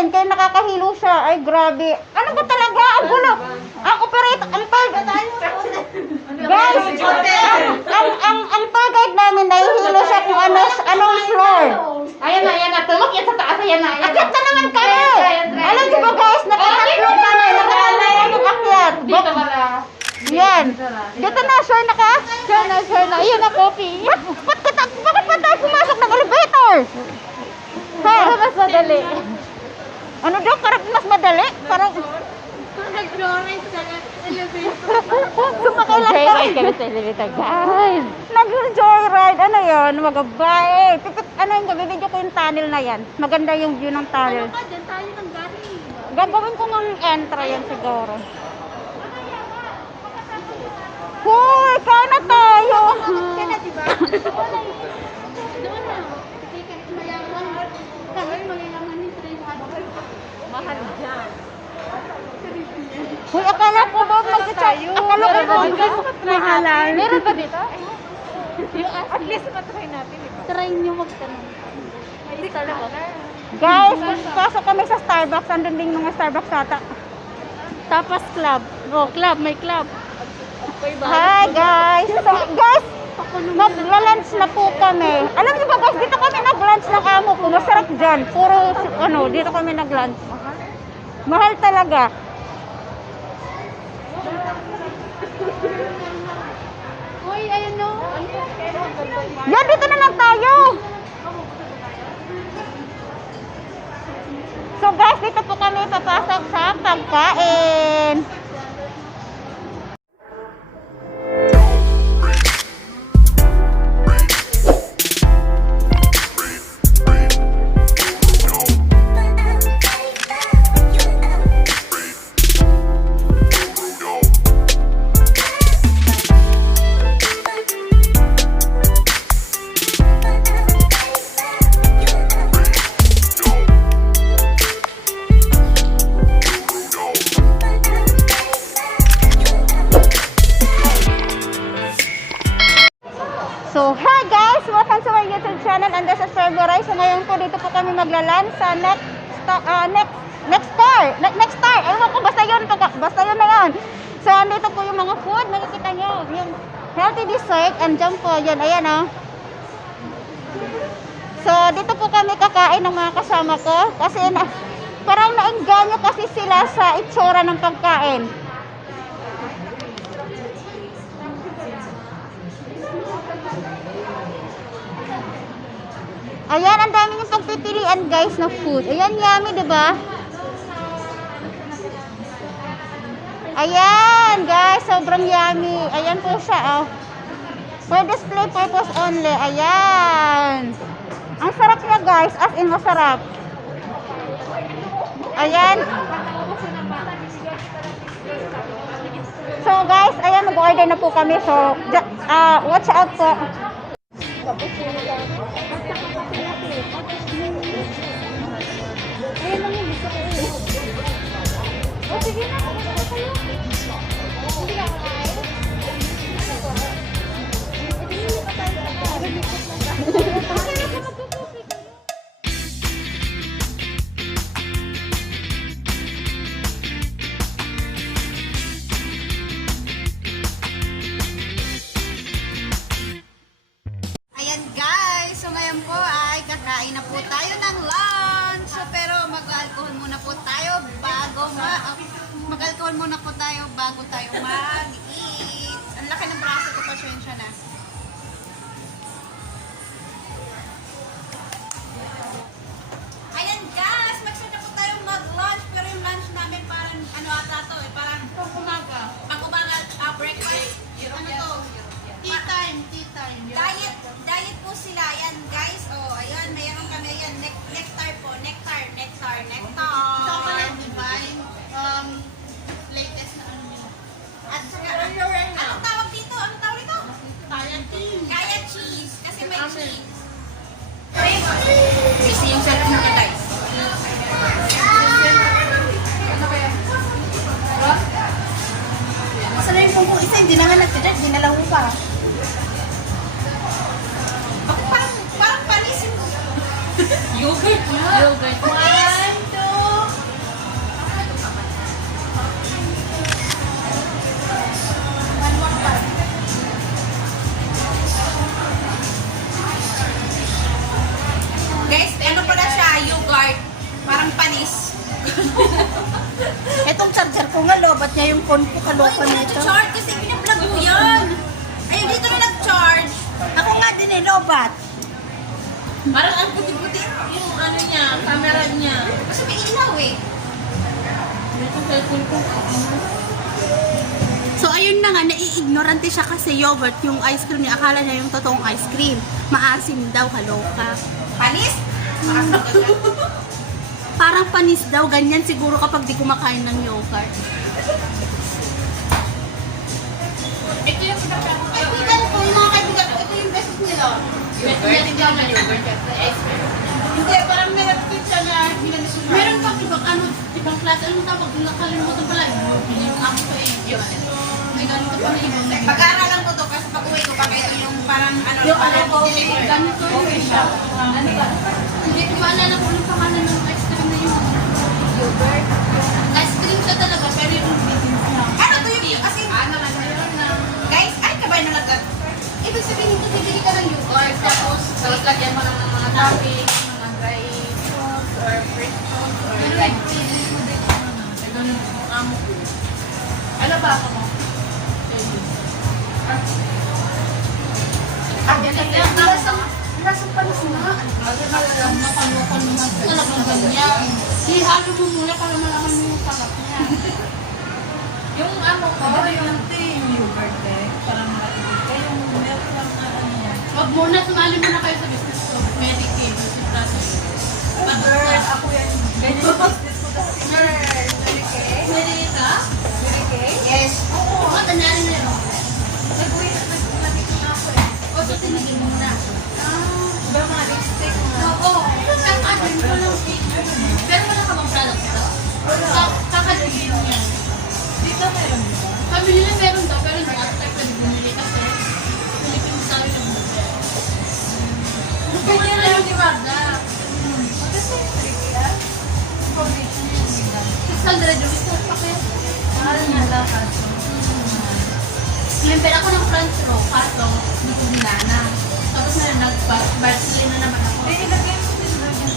pagkain, kaya nakakahilo siya. Ay, grabe. Ano ba talaga? Ang gulo. Ang operator, ang tour guys, ang tour guide namin, nahihilo siya kung anong floor. Ayan na. Tulog yan sa taas. Ayan na. Akyat na naman kami. Alam niyo ba guys, nakatatlo kami. Nakatatlo akyat. Dito pala. Yan. Dito na, sure na ka? Sure na. Ayan na, coffee. Bakit pa tayo pumasok ng elevator? Ha? Mas madali. Ano daw? Karap mas madali? Parang... Nag-joyride sa elevator. Sumakay lang Joyride kami sa elevator, guys. Nag-joyride. Ano yun? Magabay. Ano yung gabibidyo ko yung tunnel na yan. Maganda yung view ng tunnel. Ano ka? Diyan tayo ng galing. Gagawin ko ng entry yan siguro. Hoy! Kain na tayo! Kaya na, diba? Doon na. Kahit mayayaman ni Trey. Mahal dyan. Hoy, akala ko ba mag-tayo? Akala ko ba Mahalan. Meron ba dito? At least matry natin. Try nyo magtanong. Hindi talaga. Guys, pasok kami sa Starbucks. Andun din mga Starbucks ata. Tapas Club. Oh, club. May club. Hi guys! So guys, mag-lunch na po kami. Alam niyo ba guys, dito kami nag-lunch ng amo ko. Masarap dyan. Puro, dito kami nag-lunch. Mahal talaga. Uy, ayun no. Yan, dito na lang tayo. So guys, dito po kami papasok sa pagkain. So, hi guys! Welcome to my YouTube channel and this is February. So, ngayon po dito po kami maglalan sa next star. Ewan ko, basta yun na yun. So, andito po yung mga food. Nakikita nyo, yung healthy dessert. Andyan po, yun, ayan o. So, dito po kami kakain ng mga kasama ko. Kasi parang naengganyo kasi sila sa itsura ng pagkain. Ayan, ang dami yung pagpipilian guys na food. Ayan, yummy, diba? Ayan, guys, sobrang yummy. Ayan po siya, oh. For display purpose only. Ayan. Ang sarap niya, guys. As in, masarap. Ayan. So, guys, ayan, mag-order na po kami. So, watch out po. Ayun lang yung gusto ko. Oh, sige na. Gusto ko yun. Hindi ka kakain? Hindi ka kakain. Ayan guys, so ngayon po ay kakain na po tayo ng lunch. So, pero mag-alcohol muna po tayo bago tayo mag-eat. Ang laki ng braso ko, pasensya na. Ayan guys, mag-start na po tayo mag-lunch. Pero yung lunch namin parang ata to eh, parang pang-umaga, breakfast. Ano to? Tea time. Diet po sila. Ayan guys. Oh, ayan. Mayroon kami. Ayan. Nectar po. Nectar. Chocolate divine. Latest na ano yun. At saka, anong tawag dito? Kaya cheese. Kasi may cheese. Busy yung cellphone niya guys. Masa na yung pungkong isa? Hindi na nga nagtidad. Hindi na lang pa. Parang panis yung... Yogurt. 1, 2, lobat niya yung phone ko, kaloka nito. Charge kasi pinaplug mo yan. Ayun, dito na nag-charge. Ako nga din eh, lobat. Parang ang puti-puti yung ano niya, camera niya. Kasi may ilaw eh. So ayun na nga, nai-ignorante siya kasi yogurt, yung ice cream niya, akala niya yung totoong ice cream. Maasim daw, kaloka. Panis? Parang panis daw, ganyan siguro kapag di kumakain ng yogurt. Ito yung kaibigan ko, yung mga kaibigan ko, ito yung beses nila. Hindi, parang meron din siya na ginagawa. Meron pa ibang klase, anong tawag? Nakalimutan pala. Yung ako ko eh. May ganito pa na ibang. Pag-aaralan ko to kasi pag uwi ko, baka ito yung parang ano, Yung ano parang ko, deliver. ganito yun siya. Ano ba? Hindi ko maalala kung anong pangalan ng ice cream na yun. Yogurt. Ice cream siya talaga, pero yung ingredients niya. Ano to yung, kasi, guys, ay, kabay na nagkat. Ibig sabihin ito, bibili ka ng yogurt, tapos lagyan mo ng mga topping, mga dry fruits, or fresh fruits, or like ano ba ako mo? Lasang panis na. Nakalokal naman. Talagang ganyan. Ihalo mo muna para malaman mo yung sarap niya. Yung ano ko, yung yogurt eh, parang matibig ka, yung milk lang na ano yan. Huwag muna, sumali muna kayo sa business ko. Medicaid, si Prato. Girl, ako yan. Ganyan yung business ko dati. Girl, Pwede ka? yes. Oo. Matanyari na yun. Nag-nandito na ako eh. O, so tinigil mo na. Diba mga lipstick na? Oo. Kakadin ko lang picture. Pero wala ka bang product ito? Kakadin niya. Dito meron dito. Pamili na meron daw, pero hindi ata tayo pwede bumili kasi Philippines tayo na bumili. Kaya na yung Iwada. Kasi tricky ah. Information yung bigla. 600 rupees na pa kaya. Mahal nga lang kaso. Ngayon, pero ako ng front row, kaso hindi ko binana. Tapos na nag-Barcelona na naman ako. Eh, ilagay mo din lang yan.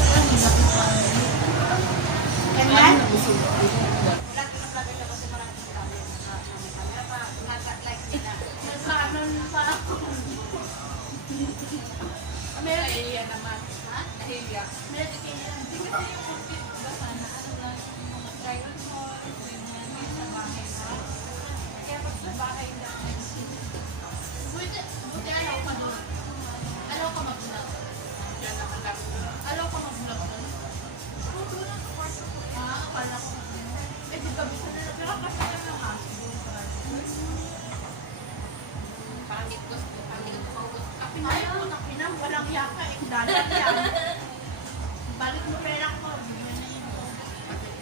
Pero hindi ba ito pa? Ganyan? Meron kayo naman. Ha? Nahiya. Meron kayo naman. Hindi kasi yung compute ba sana, ano lang, yung mga trial hall, ganyan, sa bahay na. Kaya pag sa bahay na, buti alaw ka doon. Alaw ka mag-vlog. Alaw ka mag-vlog doon. Ah, akala ko. Eh, di ba, bisa na lang. Pero kasi lang ng aso doon. Parang dito ko maugot. Ayaw mo, kapinang, walang yaka eh. Dadan yan. Balik mo pera ko. Bigyan na yun.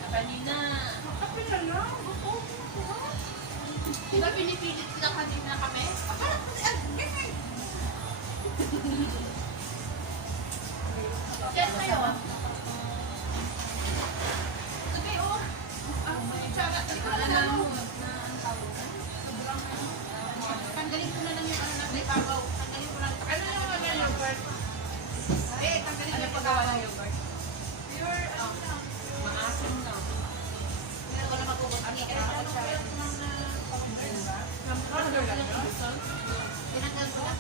Kanina. Kape na lang. Diba pinipilit sila kanina kami? Akala ko, ganyan. Yan kayo. Okay, oh. Tsaka, alam mo, tanggalin ko na lang yung ano na ibabaw. Tanggalin ko lang. Ano yung ano yung yogurt? Eh, tanggalin ko yung paggawa ng yogurt. Pure, ano lang. Maasim lang. Pero wala magkukot. Ang ikalakot siya. Powder lang yun? Tinanggal ko lang.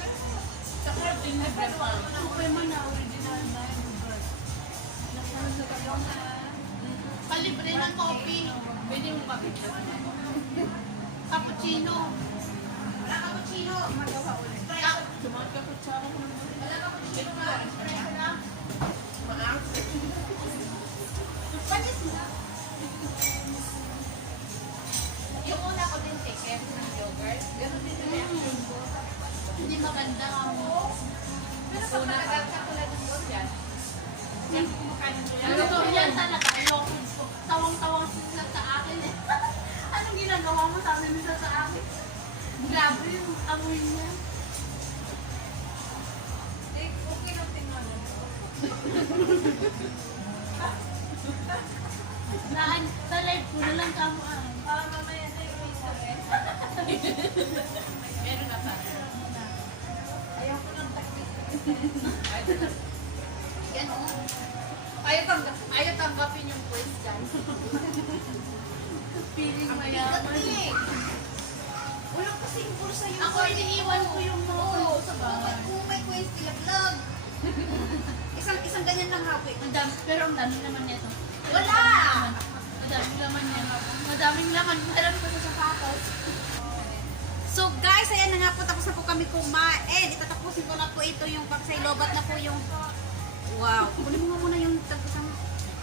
Saka dinibre pa. Okay man na original na yogurt. Palibre ng coffee. Pwede mo mabigyan. Cappuccino. Wala cappuccino. Magawa ulit. Tumakot ka kutsara mo. Wala cappuccino ka. Espresso lang. Panis na. Yung una ko din ticket ng yogurt. Ganun din yung reaction ko. Hindi maganda ako. Pero pag matagal ka tulad ng doon yan, yan kumakain mo yan. Ano to, yan talaga. Ayoko. Tawang-tawang sila sa akin eh. Anong ginagawa mo? Sabi nila sa akin. Grabe yung amoy niya. Eh, okay lang tingnan mo. Sa live ko na lang kamo ah. Para mamaya na yung isa eh. Meron na pa. Ayaw ko lang taklit. Yan oh. Ayaw tanggapin yung quiz dyan. Feeling Ang mayaman. bigat eh. Wala kasing bulsa yung Ako, iniiwan ko yung mga puno sa bahay. Kumay ko yung stilaglag. Isang ganyan lang hawi. Pero ang dami naman nito. Wala! Madaming laman yan. Madaming laman. Alam ko sa sapatos. So guys, ayan na nga po, tapos na po kami kumain. Itatapusin ko na po ito yung pagsailobat na po yung... Wow. Kunin mo muna yung tapos.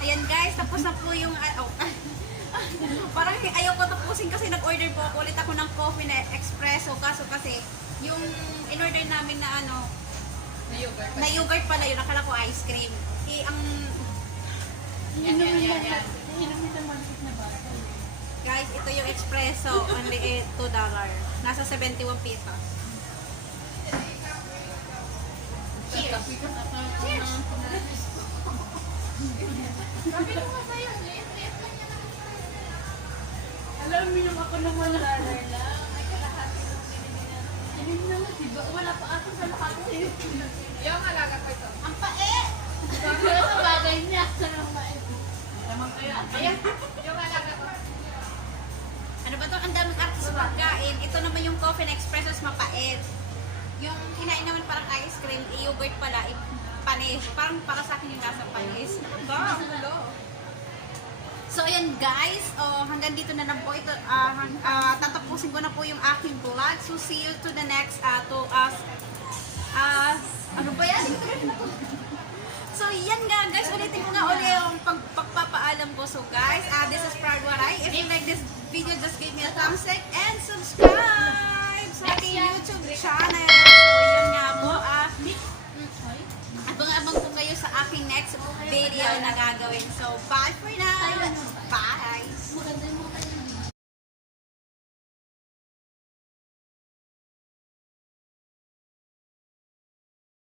Ayan guys, tapos na po yung... Parang ayaw ko tapusin kasi nag-order po ako ulit ako ng coffee na espresso. Kaso kasi yung in-order namin na ano, na yogurt pala yun. Akala ko ice cream. Ang... Inumin naman na ba? Guys, ito yung espresso. Only $2. Nasa 71 pesos. Cheers! Cheers! Sabi ko nga sa'yo, alam mo yung ako naman lang. May kalahati ng pinili na. Hindi naman, diba? Wala pa ako sa lahat. Yung alaga ko ito. Ang pait! Pero sa bagay niya. Naman kaya. Ayan, yung alaga ko. Ano ba to? Ang daming artist pagkain. Ito naman yung coffee na espresso is mapait. Yung kinain naman parang ice cream, yogurt pala, panis. Parang para sa akin yung nasa panis. Ano ba? Hello. So ayan guys, hanggang dito na lang po ito. Tatapusin ko na po yung aking vlog. So see you to the next ano ba yan? So yan nga guys, ulitin ko nga ulit yung pagpapaalam ko. So guys, this is Prag Waray. If you like this video, just give me a thumbs up and subscribe sa aking YouTube channel. So yan nga po, abang-abang po kayo sa aking next video na gagawin. So bye for now!